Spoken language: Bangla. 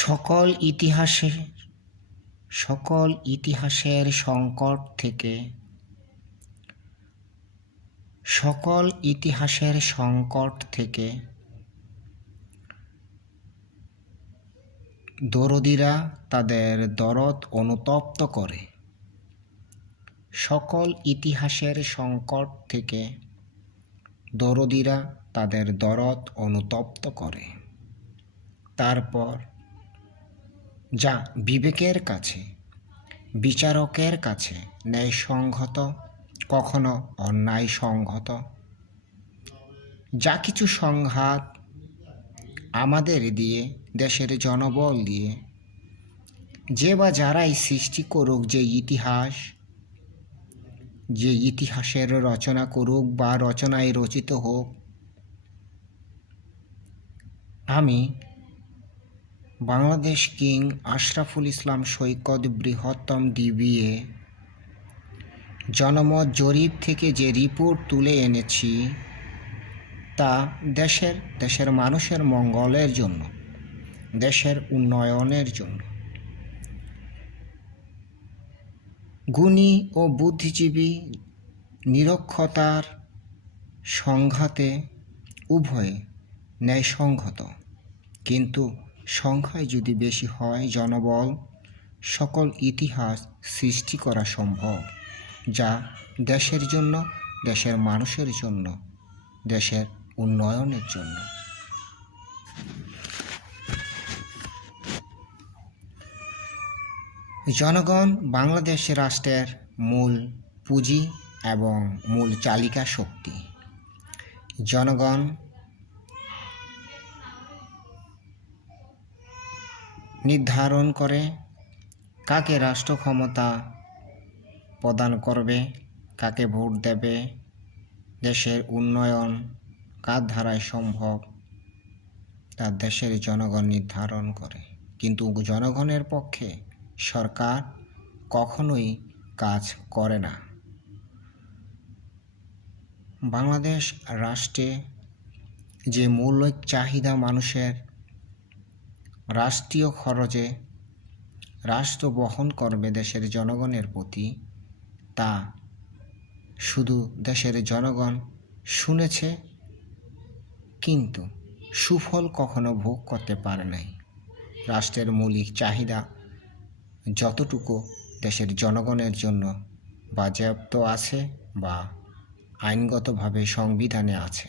সকল ইতিহাসের সংকট থেকে দরদীরা তাদের দরদ অনুতপ্ত করে। সকল ইতিহাসের সংকট থেকে দরদীরা তাদের দরদ অনুতপ্ত করে। তারপর যা বিবেকের কাছে, বিচারকের কাছে ন্যায়সঙ্গত, কখনো অন্যায় সংহত, যা কিছু সংঘাত আমাদের দিয়ে, দেশের জনবল দিয়ে, যে বা যারাই সৃষ্টি করুক যে ইতিহাসের রচনা করুক বা রচনায় রচিত হোক, আমি বাংলাদেশ কিং আশরাফুল ইসলাম সৈকত বৃহত্তম DBA জনমত জরিপ থেকে যে রিপোর্ট তুলে এনেছি তা দেশের মানুষের মঙ্গলের জন্য, দেশের উন্নয়নের জন্য। গুণী ও বুদ্ধিজীবী নিরক্ষতার সংঘাতে উভয়ে ন্যায়সঙ্গত, কিন্তু সংখ্যায় যদি বেশি হয় জনবল, সকল ইতিহাস সৃষ্টি করা সম্ভব, যা দেশের জন্য, দেশের মানুষের জন্য, দেশের উন্নয়নের জন্য। জনগণ বাংলাদেশ রাষ্ট্রের মূল পুঁজি এবং মূল চালিকা শক্তি। জনগণ নির্ধারণ করে কাকে রাষ্ট্র ক্ষমতা প্রদান করবে, কাকে ভোট দেবে, দেশের উন্নয়ন কার ধারায় সম্ভব তা দেশের জনগণ নির্ধারণ করে। কিন্তু জনগণের পক্ষে সরকার কখনোই কাজ করে না। বাংলাদেশ রাষ্ট্রে যে মৌলিক চাহিদা মানুষের রাষ্ট্রীয় খরচে রাষ্ট্র বহন করবে দেশের জনগণের প্রতি, তা শুধু দেশের জনগণ শুনেছে, কিন্তু সুফল কখনো ভোগ করতে পারে নাই। রাষ্ট্রের মৌলিক চাহিদা যতটুকু দেশের জনগণের জন্য বাজেয়াপ্ত আছে বা আইনগতভাবে সংবিধানে আছে,